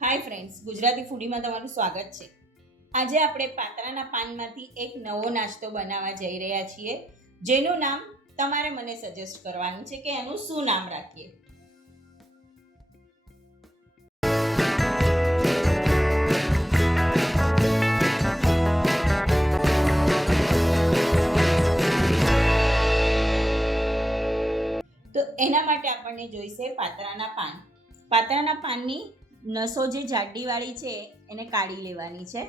Hi friends Gujarati ફૂડીમાં તમારું સ્વાગત છે. આજે આપણે પાતરાના પાનમાંથી એક નવો નાસ્તો બનાવવા જઈ રહ્યા છીએ, જેનું નામ તમારે મને સજેસ્ટ કરવાનું છે કે એનું શું નામ રાખીએ. તો એના માટે આપણને જોઈશે પાતરાના પાન. પાતરાના પાનની નસો જે જાડીવાળી છે, એને કાઢી લેવાની છે.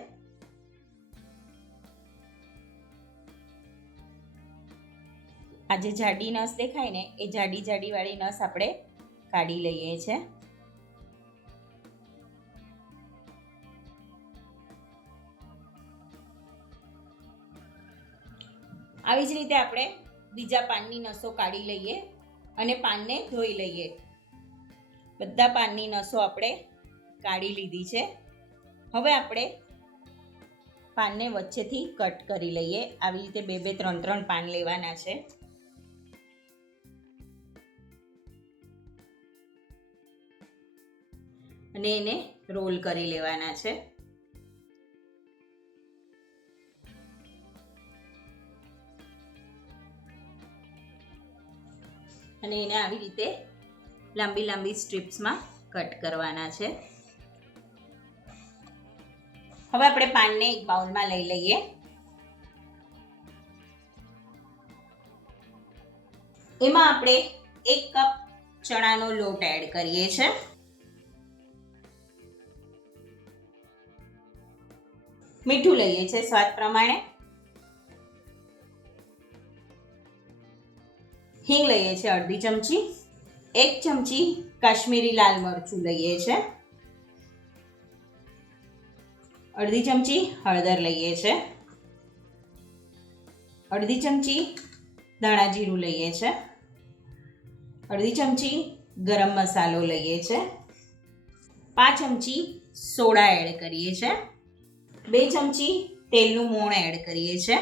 આ જે જાડી નસ દેખાય ને, એ જાડી જાડીવાળી નસ આપણે કાઢી લઈએ છે આવી જ રીતે આપણે બીજા પાનની નસો કાઢી લઈએ અને પાનને ધોઈ લઈએ. બધા પાનની નસો આપણે કાઢી લીધી છે. હવે આપણે પાનને વચ્ચેથી કટ કરી લઈએ. આવી રીતે બે બે, ત્રણ ત્રણ પાન લેવાના છે. અને એને રોલ કરી લેવાના છે. અને એને આવી રીતે લાંબી લાંબી સ્ટ્રીપ્સમાં કટ કરવાના છે. હવે આપણે પાનને એક બાઉલમાં લઈ લઈએ. એમાં આપણે એક કપ ચણાનો લોટ એડ કરીએ છે. મીઠું લઈએ છે સ્વાદ પ્રમાણે. હિંગ લઈએ છે અડધી ચમચી. એક ચમચી કાશ્મીરી લાલ મરચું લઈએ છે. અડધી ચમચી હળદર લઈએ છે. અડધી ચમચી ધાણા જીરું લઈએ છે. અડધી ચમચી ગરમ મસાલો લઈએ છે. પાંચ ચમચી સોડા એડ કરીએ છે. બે ચમચી તેલનું મોણ એડ કરીએ છે.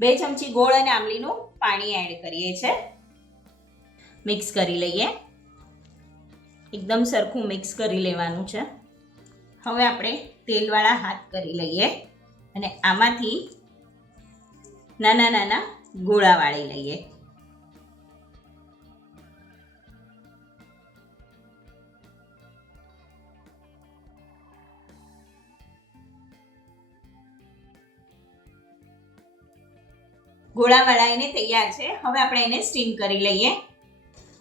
બે ચમચી ગોળ અને આમલીનું પાણી એડ કરીએ છે. મિક્સ કરી લઈએ. એકદમ સરખું મિક્સ કરી લેવાનું છે. હવે આપણે તેલવાળા હાથ કરી લઈએ અને આમાંથી નાના નાના ગોળા વાળી લઈએ. ગોળા વળાઈને તૈયાર છે. હવે આપણે એને સ્ટીમ કરી લઈએ.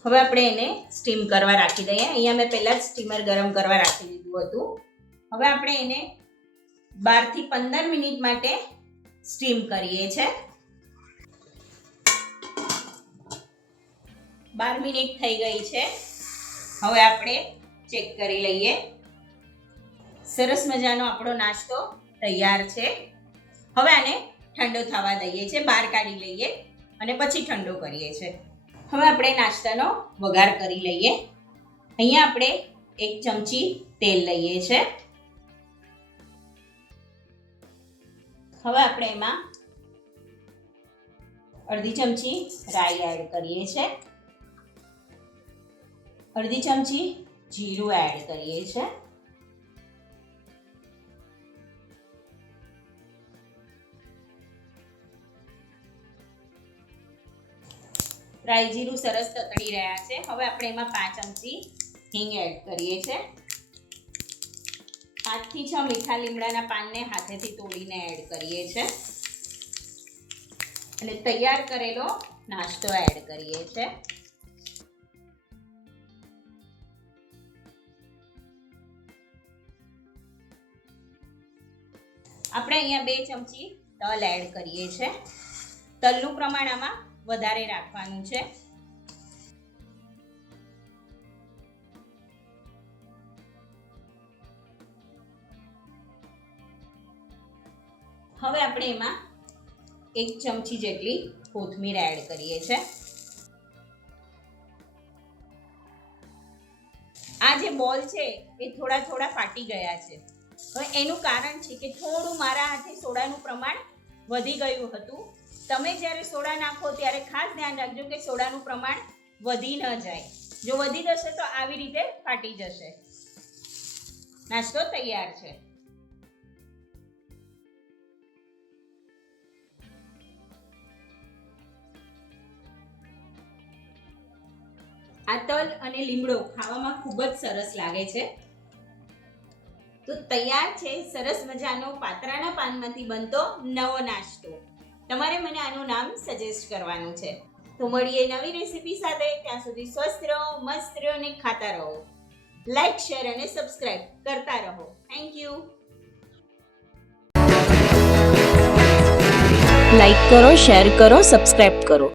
હવે આપણે એને સ્ટીમ કરવા રાખી દઈએ. અહીંયા મેં પહેલાં જ સ્ટીમર ગરમ કરવા રાખી દીધું હતું. હવે આપણે એને બારથી પંદર મિનિટ માટે સ્ટીમ કરીએ છે. બાર મિનિટ થઈ ગઈ છે. હવે આપણે ચેક કરી લઈએ. સરસ મજાનો આપણો નાસ્તો તૈયાર છે. હવે આને ઠંડો થવા દઈએ છીએ બહાર કાઢી લઈએ અને પછી ઠંડો કરીએ છીએ હવે આપણે નાસ્તાનો વઘાર કરી લઈએ. અહીંયા આપણે એક ચમચી તેલ લઈએ છે. હવે આપણે એમાં અડધી ચમચી રાઈ એડ કરીએ છે. અડધી ચમચી જીરું એડ કરીએ છે. રાઈ જીરું સરસ તતડી રહ્યા છે. હવે આપણે એમાં પાંચ ચમચી હિંગ એડ કરીએ છે. પાંચથી છ મીઠા લીમડાના પાનને હાથેથી તોડીને એડ કરીએ છે. અને તૈયાર કરેલો નાસ્તો એડ કરીએ છે. આપણે અહીંયા બે ચમચી તલ એડ કરીએ છે. તલનું પ્રમાણ આમાં વધારે રાખવાનું છે. હવે આપણે એમાં એક ચમચી જેટલી કોથમીર એડ કરીએ છે. આ જે બોલ છે એ થોડા થોડા ફાટી ગયા છે. હવે એનું કારણ છે કે થોડું મારા હાથે સોડાનું પ્રમાણ વધી ગયું હતું. તમે જ્યારે સોડા નાખો ત્યારે ખાસ ધ્યાન રાખજો કે સોડાનું પ્રમાણ વધી ન જાય. જો વધી જશે તો આવી રીતે ફાટી જશે. નાસ્તો તૈયાર છે. આ તલ અને લીમડો ખાવામાં ખૂબ જ સરસ લાગે છે. તો તૈયાર છે, સરસ મજાનો પાત્રાના પાનમાંથી બનતો નવો નાસ્તો. તમારે મને આનું નામ સજેસ્ટ કરવાનું છે. તો મળીએ નવી રેસીપી સાથે. ત્યાં સુધી સ્વસ્થ રહો, મસ્ત રહો અને ખાતા રહો. લાઈક શેર અને સબસ્ક્રાઈબ કરતા રહો. થેન્ક યુ લાઈક કરો શેર કરો સબસ્ક્રાઈબ કરો.